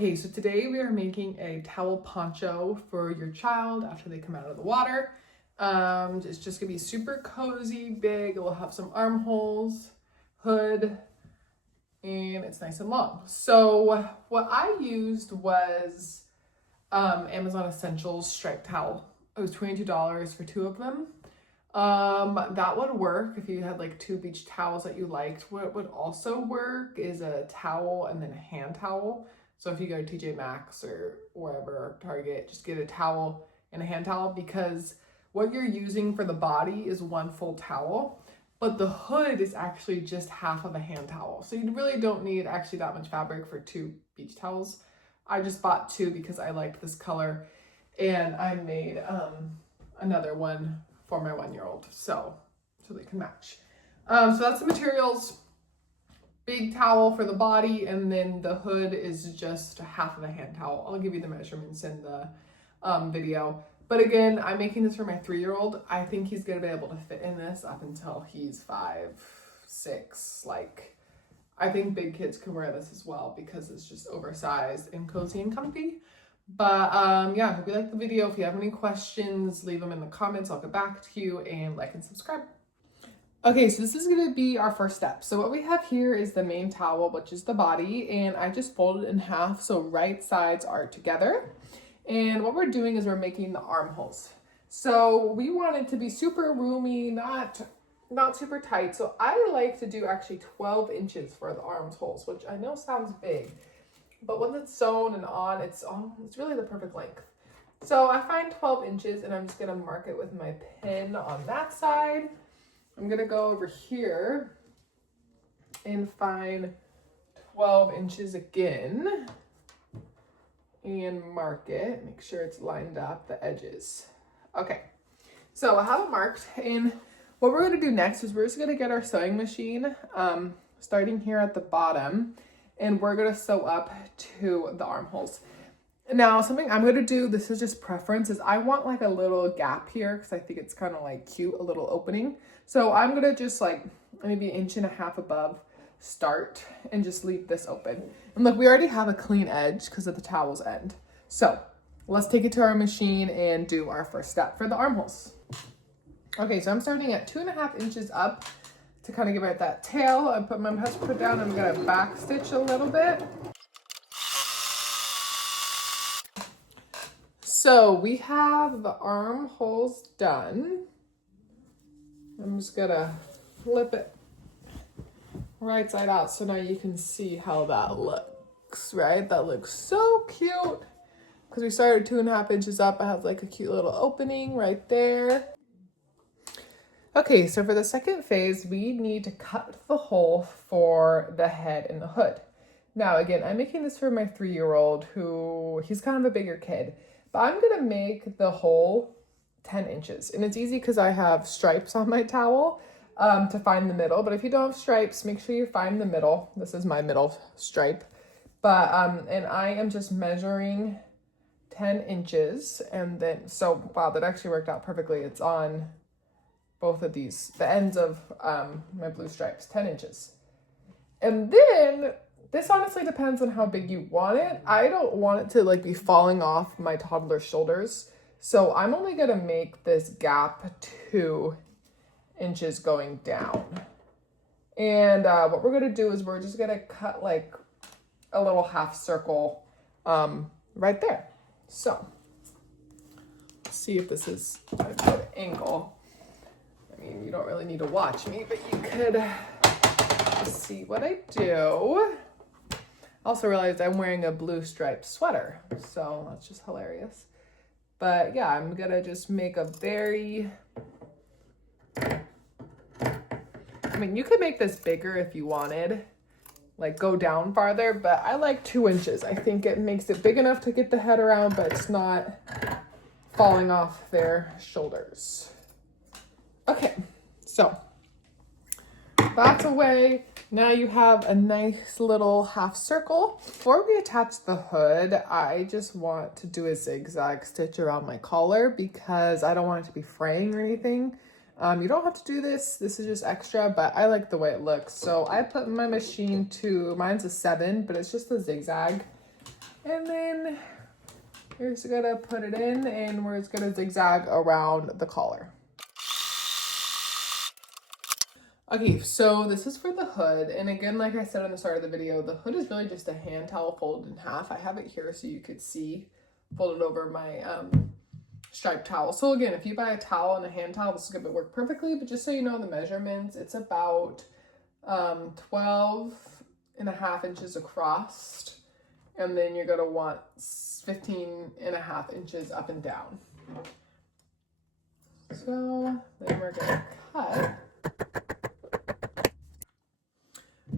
Okay, so today we are making a towel poncho for your child after they come out of the water. It's just gonna be super cozy, big. It will have some armholes, hood, and it's nice and long. So what I used was Amazon Essentials striped towel. It was $22 for 2 of them. That would work if you had like 2 beach towels that you liked. What would also work is a towel and then a hand towel. So if you go to TJ Maxx or wherever, Target, just get a towel and a hand towel, because what you're using for the body is 1 full towel, but the hood is actually just half of a hand towel. So you really don't need actually that much fabric for 2 beach towels. I just bought 2 because I liked this color, and I made another one for my 1-year-old, so they can match. So that's the materials. Big towel for the body, and then the hood is just half of a hand towel. I'll give you the measurements in the video. But again, I'm making this for my 3-year-old. I think he's gonna be able to fit in this up until he's 5, 6. Like, I think big kids can wear this as well because it's just oversized and cozy and comfy. But yeah, I hope you liked the video. If you have any questions, leave them in the comments. I'll get back to you, and like and subscribe. Okay, so this is gonna be our first step. So what we have here is the main towel, which is the body, and I just folded it in half so right sides are together. And what we're doing is we're making the armholes. So we want it to be super roomy, not super tight. So I like to do actually 12 inches for the armholes, which I know sounds big, but once it's sewn and on, it's really the perfect length. So I find 12 inches, and I'm just gonna mark it with my pin on that side. I'm gonna go over here and find 12 inches again and mark it, make sure it's lined up, the edges. Okay, so I have it marked, and what we're gonna do next is we're just gonna get our sewing machine, starting here at the bottom, and we're gonna sew up to the armholes. Now, something I'm gonna do, this is just preference, is I want like a little gap here because I think it's kind of like cute, a little opening. So I'm gonna just like maybe 1.5 inches above start and just leave this open. And look, we already have a clean edge because of the towel's end. So let's take it to our machine and do our first step for the armholes. Okay, so I'm starting at 2.5 inches up to kind of give it that tail. I put my put down, I'm gonna back stitch a little bit. So we have the armholes done. I'm just gonna flip it right side out so now you can see how that looks, right? That looks so cute because we started 2.5 inches up. It has like a cute little opening right there. Okay, so for the second phase, we need to cut the hole for the head and the hood. Now, again, I'm making this for my 3-year-old he's kind of a bigger kid, but I'm gonna make the hole 10 inches. And it's easy because I have stripes on my towel to find the middle. But if you don't have stripes, make sure you find the middle. This is my middle stripe. But, and I am just measuring 10 inches. And then, so wow, that actually worked out perfectly. It's on both of these, the ends of my blue stripes, 10 inches. And then, this honestly depends on how big you want it. I don't want it to like be falling off my toddler's shoulders. So I'm only gonna make this gap 2 inches going down. And what we're gonna do is we're just gonna cut like a little half circle right there. So let's see if this is a good angle. I mean, you don't really need to watch me, but you could see what I do. Also realized I'm wearing a blue striped sweater, so that's just hilarious. But yeah, I'm gonna just make a very, I mean, you could make this bigger if you wanted, like go down farther, but I like 2 inches. I think it makes it big enough to get the head around, but it's not falling off their shoulders. Okay, so that's away. Now you have a nice little half circle. Before we attach the hood, I just want to do a zigzag stitch around my collar because I don't want it to be fraying or anything. You don't have to do this. This is just extra, but I like the way it looks. So I put my machine to, mine's a 7, but it's just a zigzag. And then you're just gonna put it in, and we're just gonna zigzag around the collar. Okay, so this is for the hood. And again, like I said on the start of the video, the hood is really just a hand towel folded in half. I have it here so you could see folded over my striped towel. So again, if you buy a towel and a hand towel, this is gonna work perfectly, but just so you know the measurements, it's about 12.5 inches across, and then you're gonna want 15.5 inches up and down. So then we're gonna cut.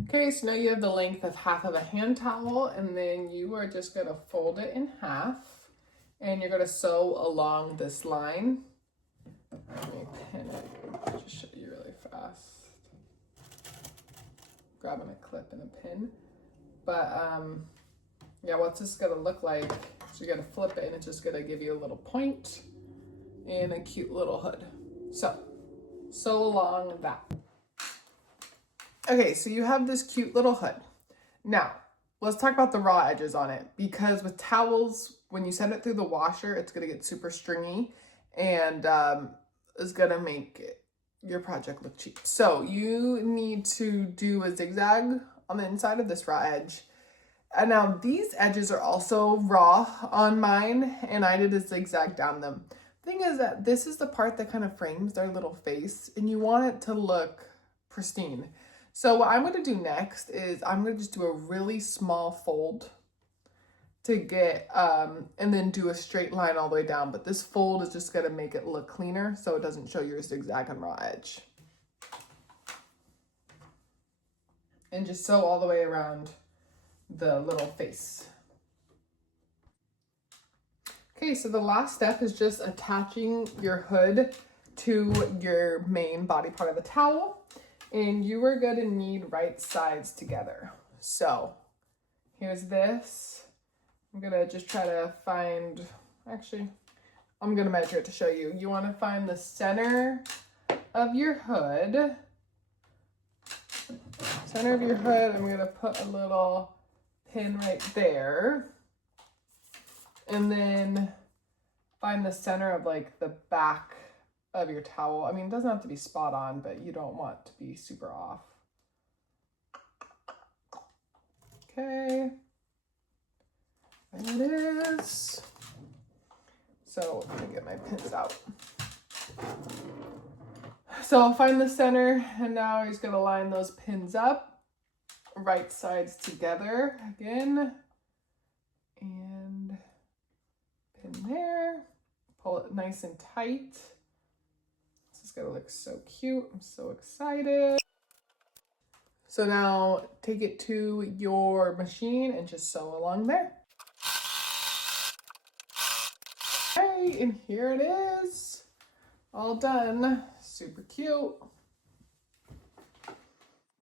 Okay, so now you have the length of half of a hand towel, and then you are just gonna fold it in half, and you're gonna sew along this line. Let me pin it, I'll just show you really fast. Grabbing a clip and a pin. But yeah, what's this gonna look like? So you're gonna flip it, and it's just gonna give you a little point and a cute little hood. So, sew along that. Okay, so you have this cute little hood. Now, let's talk about the raw edges on it, because with towels, when you send it through the washer, it's gonna get super stringy, and it's gonna make your project look cheap. So you need to do a zigzag on the inside of this raw edge. And now these edges are also raw on mine, and I did a zigzag down them. Thing is that this is the part that kind of frames their little face, and you want it to look pristine. So what I'm going to do next is I'm going to just do a really small fold to get, and then do a straight line all the way down. But this fold is just going to make it look cleaner so it doesn't show your zigzag and raw edge. And just sew all the way around the little face. Okay, so the last step is just attaching your hood to your main body part of the towel. And you are gonna need right sides together. So here's this. I'm gonna just try to find, actually, I'm gonna measure it to show you. You wanna find the center of your hood. Center of your hood, I'm gonna put a little pin right there. And then find the center of like the back of your towel. I mean, it doesn't have to be spot on, but you don't want to be super off. Okay, there it is. So let me get my pins out. So I'll find the center, and now he's gonna line those pins up, right sides together again, and pin there, pull it nice and tight. This is gonna look so cute. I'm so excited. So now take it to your machine and just sew along there. Okay, and here it is, all done. Super cute.